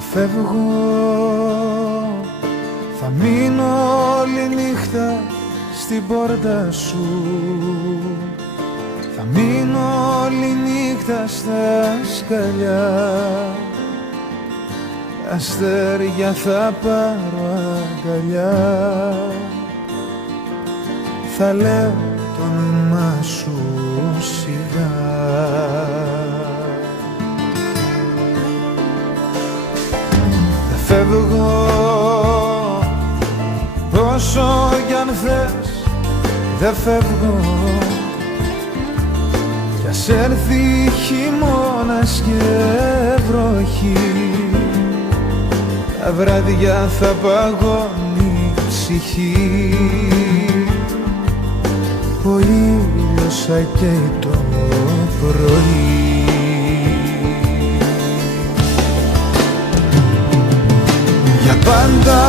Δεν φεύγω, θα μείνω όλη νύχτα στην πόρτα σου. Θα μείνω όλη νύχτα στα σκαλιά. Αστέρια θα πάρω αγκαλιά. Θα λέω το όνομά σου σιγά. Δεν φεύγω όσο κι αν θες, δεν φεύγω. Κι ας έρθει χειμώνας και βροχή, τα βράδια θα παγώνει η ψυχή. Ο ήλιος θα καίει το πρωί. Για πάντα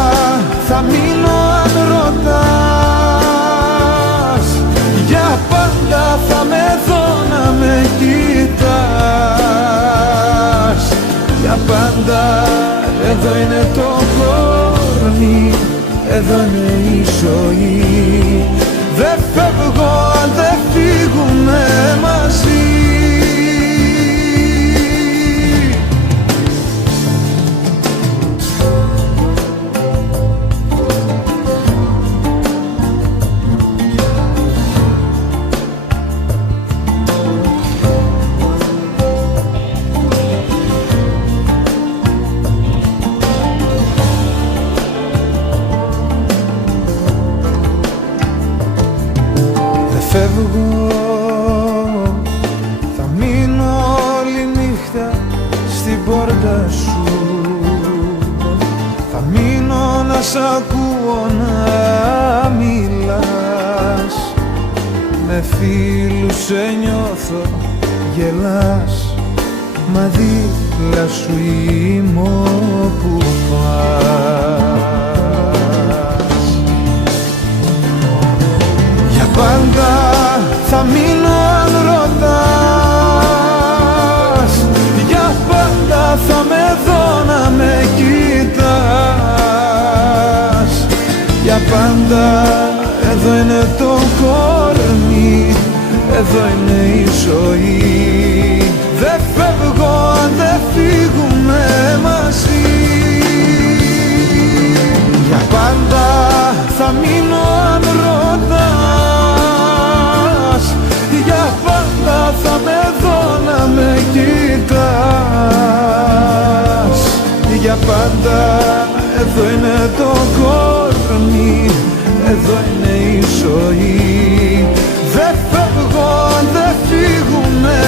θα μείνω αν ρωτάς. Για πάντα θα με δω να με κοιτάς. Για πάντα εδώ είναι το κορμί, εδώ είναι η ζωή. Δεν φεύγω αν δεν φύγουμε μαζί. Φεύγω, θα μείνω όλη νύχτα στην πόρτα σου. Θα μείνω να σ' ακούω να μιλάς. Με φίλους σε νιώθω, γελάς. Μα δίπλα σου είμαι όπου πας. Για πάντα θα μείνω αν ρωτάς. Για πάντα θα με δω να με κοιτάς. Για πάντα εδώ είναι το κορμί, εδώ είναι η ζωή. Δεν φεύγω αν δεν φύγουμε μαζί. Για πάντα θα μείνω αν ρωτάς. Για πάντα θα με δω να με κοιτάς. Για πάντα εδώ είναι το κορμί, εδώ είναι η ζωή. Δεν φεύγω αν δεν φύγουμε